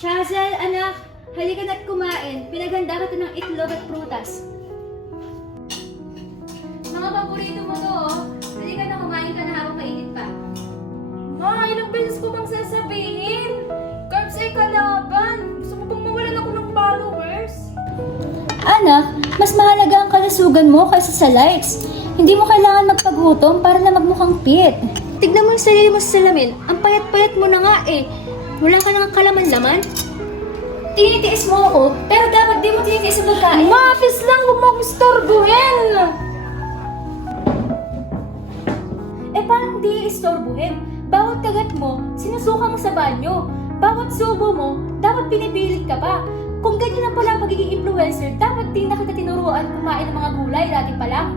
Chazel, anak, halika na't kumain. Pinaghanda kita ng itlog at prutas. Mga paborito mo to, oh. Halika na, kumain ka na habang mainit pa. Ma, ilang beses ko bang sasabihin? Carbs ay kalaban. Gusto mo bang mawalan ako ng followers? Anak, mas mahalaga ang kalusugan mo kaysa sa likes. Hindi mo kailangan magpagutom para na magmukhang fit. Tignan mo yung sarili mo sa salamin. Ang payat-payat mo na nga eh. Wala ka nang kalaman-laman. Tinitiis mo ako, pero dapat di mo tinitiis ang pagkain. Ma, please lang, huwag mo akong istorbohin. Eh parang di istorbohin. Bawat kagat mo, sinusuka mo sa banyo. Bawat subo mo, dapat pinipilit ka pa. Kung ganyan na pala ang pagiging influencer, dapat din na kita tinuruan kumain ng mga gulay dati pa lang.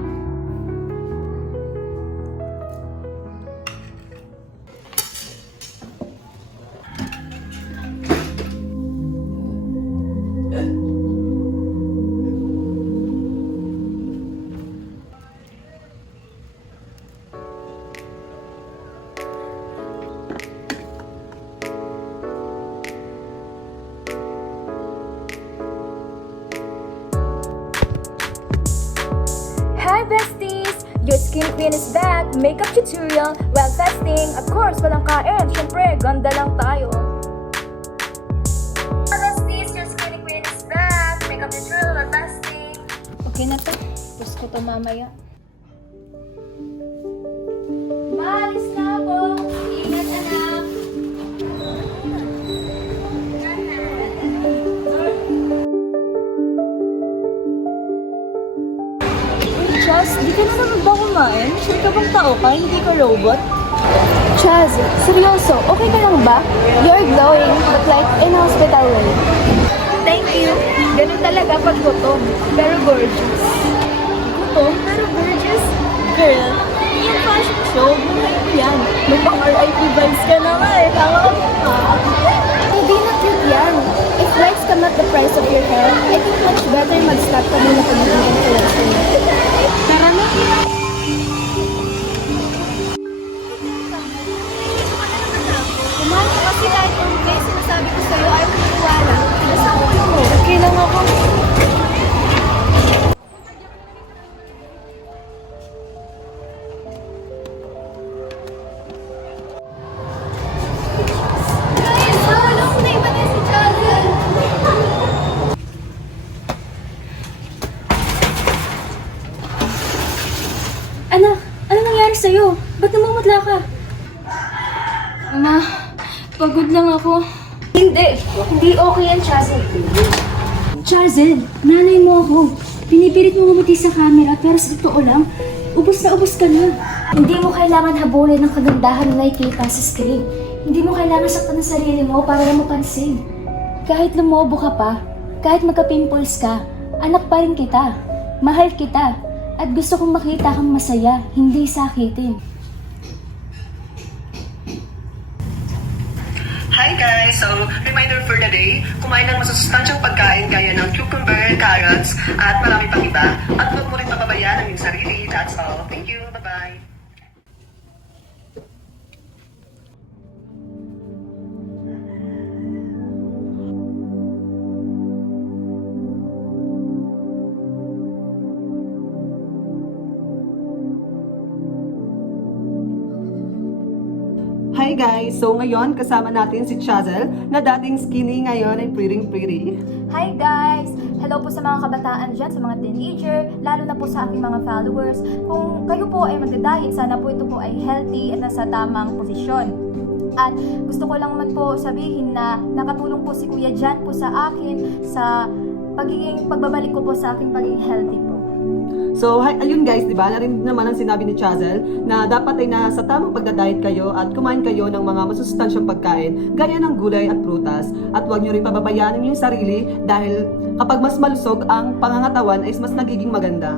Hi besties! Your skin queen is back! Makeup tutorial while fasting. Of course, walang kain. Siyempre, ganda lang tayo. Hi besties! Your skin queen is back! Makeup tutorial while fasting. Okay na to. Gusto ko to mamaya. Maalis na ako! Ingat, anak. Chaz, di ka na naman ba kumain? Sure ka bang tao ka? Hindi ka robot? Chaz, seryoso, okay ka lang ba? You're glowing, but like in hospital way. Thank you! Ganun talaga pag gutom. Pero gorgeous. Gutom, pero gorgeous. Girl, yung fashion show, buhay mo yan. May pang RIP vibes ka na nga eh. Tama ka pa. Hindi na cute yan. If likes come at the price of your health, I think much better mag-stop ka muna pagiging influencer. Tara na. Kumain ka kasi kahit kung may sinasabi ko sa'yo, ayaw mo maniwala. Nasa ulo mo. Okay lang ako. Anak, ano nangyari sa'yo? Ba't namumutla ka? Ma, pagod lang ako. Hindi okay yan, Chazel. Chazel, nanay mo ako. Pinipilit mo ngumiti sa camera, pero sa totoo lang, ubos na ubos ka na. Hindi mo kailangan habulin ng kagandahan na nakikita sa screen. Hindi mo kailangan saktan ang sarili mo para lang mapansin. Kahit lumobo ka pa, kahit magka-pimples ka, anak pa rin kita. Mahal kita. At gusto kong makita kang masaya, hindi sakitin. Hi guys! So, reminder for the day, kumain ng masusustansyang pagkain gaya ng cucumber, carrots, at marami pang iba. At huwag mo rin pababayaan ang iyong sarili. That's all. Thank you. Bye-bye. Hi guys! So ngayon kasama natin si Chazel na dating skinny ngayon ay pretty. Hi guys! Hello po sa mga kabataan dyan, sa mga teenager, lalo na po sa aking mga followers. Kung kayo po ay magda-diet, sana po ito po ay healthy at nasa tamang posisyon. At gusto ko lang naman po sabihin na nakatulong po si Kuya Jan po sa akin sa pagbabalik ko po sa aking pagiging healthy po. So ayun guys, di ba? Narinig naman ang sinabi ni Chazel na dapat ay nasa tamang pagda-diet kayo at kumain kayo ng mga masusustansyang pagkain gaya ng gulay at prutas. At huwag nyo rin pababayaan yung sarili dahil kapag mas malusog ang pangangatawan ay mas nagiging maganda.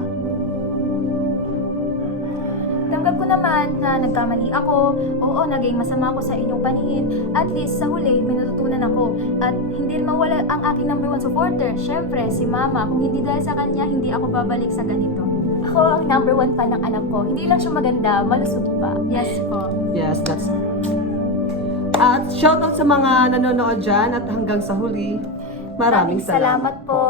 Tanggap ko naman na nagkamali ako, oo, naging masama ako sa inyong paningin, at least sa huli, may natutunan ako. At hindi rin mawala ang aking number one supporter, syempre, si Mama. Kung hindi dahil sa kanya, hindi ako babalik sa ganito. Ako ang number one fan ng anak ko. Hindi lang siya maganda, malusog pa. Yes po. Yes, that's... At shoutout sa mga nanonood dyan at hanggang sa huli, maraming salamat po.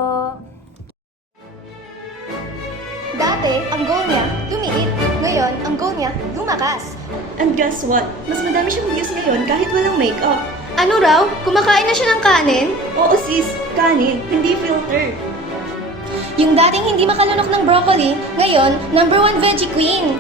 Dati, ang goal niya, lumiit. Ngayon, ang goal niya, lumakas. And guess what? Mas madami siyang views ngayon kahit walang makeup. Ano raw? Kumakain na siya ng kanin? Oo sis, kanin, hindi filter. Yung dating hindi makalunok ng broccoli, ngayon, #1 veggie queen.